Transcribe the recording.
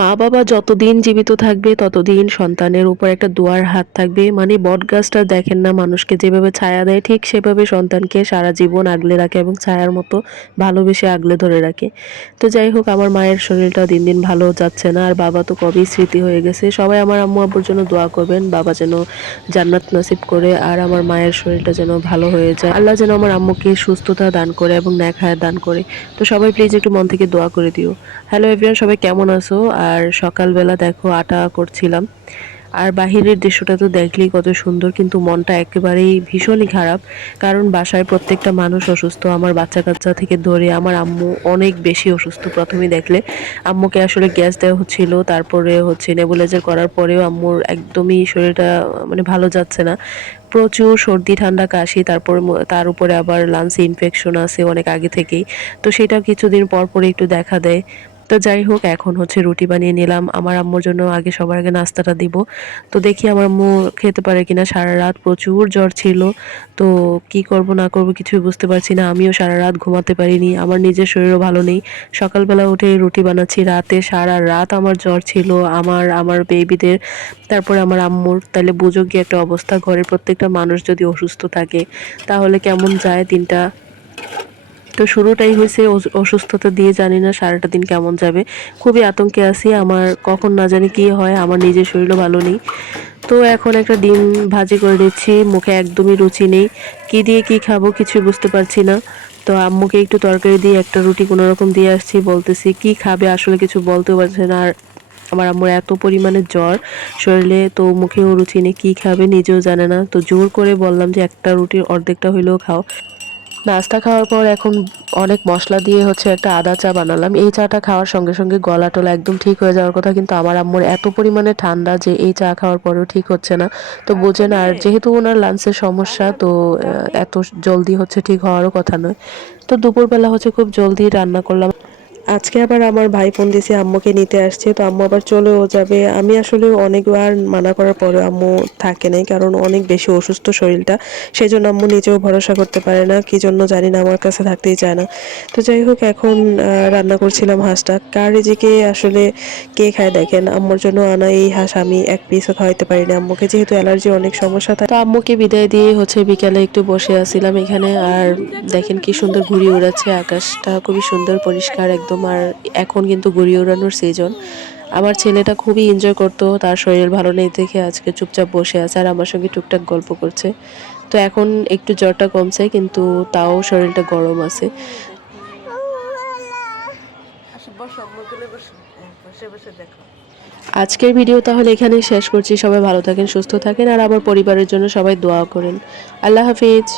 মা বাবা যতদিন জীবিত থাকবে ততদিন সন্তানের উপর একটা দোয়ার হাত থাকবে। মানে বটগাছটা দেখেন না মানুষকে যেভাবে ছায়া দেয় ঠিক সেভাবে সন্তানকে সারা জীবন আগলে রাখে এবং ছায়ার মতো ভালোবেসে আগলে ধরে রাখে। তো যাই হোক আমার মায়ের শরীরটা দিন দিন ভালো যাচ্ছে না আর বাবা তো কবেই স্মৃতি হয়ে গেছে। সবাই আমার আম্মু আব্বুর জন্য দোয়া করবেন বাবা যেন জান্নাত নসিব করে আর আমার মায়ের শরীরটা যেন ভালো হয়ে যায়। আল্লাহ যেন আমার আম্মুকে সুস্থতা দান করে এবং নেক হায়াত দান করে। তো সবাই প্লিজ একটু মন থেকে দোয়া করে দিও। হ্যালো এভরিওয়ান, সবাই কেমন আছো? আর সকালবেলা দেখো আটা করছিলাম। আর বাহিরের দৃশ্যটা তো দেখলেই কত সুন্দর, কিন্তু মনটা একেবারেই ভীষণই খারাপ। কারণ বাসায় প্রত্যেকটা মানুষ অসুস্থ। আমার বাচ্চা-কাচ্চা থেকে ধরে আমার আম্মু অনেক বেশি অসুস্থ। প্রথমেই দেখলে আম্মুকে আসলে গ্যাস দেওয়া হচ্ছিল। তারপরে হচ্ছে নেবুলাইজার করার পরেও আম্মুর একদমই শরীরটা মানে ভালো যাচ্ছে না। প্রচুর সর্দি, ঠান্ডা, কাশি, তারপরে তার উপরে আবার লাংসে ইনফেকশন আছে অনেক আগে থেকেই। তো সেটা কিছুদিন পর পরই একটু দেখা দেয়। তো যাই হোক এখন হচ্ছে রুটি বানিয়ে নিলাম। আমার আম্মুর জন্য সবার আগে নাস্তাটা দিব। তো দেখি আমার আম্মু খেতে পারে কিনা। সারারাত প্রচুর জ্বর ছিল। তো কি করব না করব কিছুই বুঝতে পারছি না। আমিও সারারাত ঘুমাতে পারিনি। আমার নিজের শরীরও ভালো নেই। সকালবেলা উঠে রুটি বানাচ্ছি। রাতে সারারাত আমার জ্বর ছিল। আমার বেবিদের, তারপরে আমার আম্মুর। তাইলে বুঝো কি একটা অবস্থা। ঘরের প্রত্যেকটা মানুষ যদি অসুস্থ থাকে তাহলে কেমন যায় দিনটা। তো শুরুটাই হয়েছে অসুস্থতা দিয়ে, জানি না সারাটা দিন কেমন যাবে। খুবই আতঙ্কে আছি, আমার কখন না জানি কি হয়, আমার নিজের শরীরও ভালো নেই। তো এখন একটা ডিম ভাজি করে নিচ্ছি, মুখে একদমই রুচি নেই। কি দিয়ে কি খাবো কিছুই বুঝতে পারছি না। তো আম্মুকে একটু তরকারি দিয়ে একটা রুটি কোনো রকম দিয়ে আসছি, বলতেছি কি খাবে আসলে কিছু বলতেও পারছে না। আর আমার আম্মুর এত পরিমাণে জ্বর শরীরে, তো মুখেও রুচি নেই, কি খাবে নিজেও জানে না। তো জোর করে বললাম যে একটা রুটির অর্ধেকটা হইলেও খাও। নাস্তা খাওয়ার পর এখন অনেক মশলা দিয়ে হচ্ছে একটা আদা চা বানালাম। এই চাটা খাওয়ার সঙ্গে সঙ্গে গলা টলা একদম ঠিক হয়ে যাওয়ার কথা, কিন্তু আমার আম্মুর এত পরিমাণে ঠান্ডা যে এই চা খাওয়ার পরেও ঠিক হচ্ছে না। তো বোঝেন, আর যেহেতু ওনার লাঞ্চের সমস্যা, তো এত জলদি হচ্ছে ঠিক হওয়ারও কথা নয়। তো দুপুরবেলা হচ্ছে খুব জলদি রান্না করলাম। আজকে আবার আমার ভাই ফোন দিছে আম্মুকে নিতে আসছে, তো আম্মু আবার চলেও যাবে। আমি আসলে অনেকবার মানা করার পরে আম্মু থাকে নাই, কারণ অনেক বেশি অসুস্থ শরীরটা। সেই জন্য আম্মু নিজেও ভরসা করতে পারে না, কি জন্য জানি না, আমার কাছে থাকতেই চায় না। তো যাই হোক এখন রান্না করছিলাম হাঁসটা। কার রিজিকে আসলে কে খায় দেখেন, আম্মুর জন্য আনা এই হাঁস আমি এক পিসও খাওয়াইতে পারি না আম্মুকে, যেহেতু অ্যালার্জি অনেক সমস্যা থাকে। তো আম্মুকে বিদায় দিয়ে হচ্ছে বিকালে একটু বসে আছিলাম এখানে। আর দেখেন কি সুন্দর ঘুড়ি উড়াচ্ছে, আকাশটা খুবই সুন্দর পরিষ্কার একদম। আর এখন কিন্তু ঘুড়ি উড়ানোর সিজন। আমার ছেলেটা খুবই এনজয় করতো, তার শরীর ভালো নেই দেখে আজকে চুপচাপ বসে আছে আর আমার সঙ্গে টুকটাক গল্প করছে। তো এখন একটু জ্বরটা কমছে, কিন্তু তাও শরীরটা গরম আছে। আজকের ভিডিও তাহলে এখানেই শেষ করছি। সবাই ভালো থাকেন, সুস্থ থাকেন আর আমার পরিবারের জন্য সবাই দোয়া করেন। আল্লাহ হাফিজ।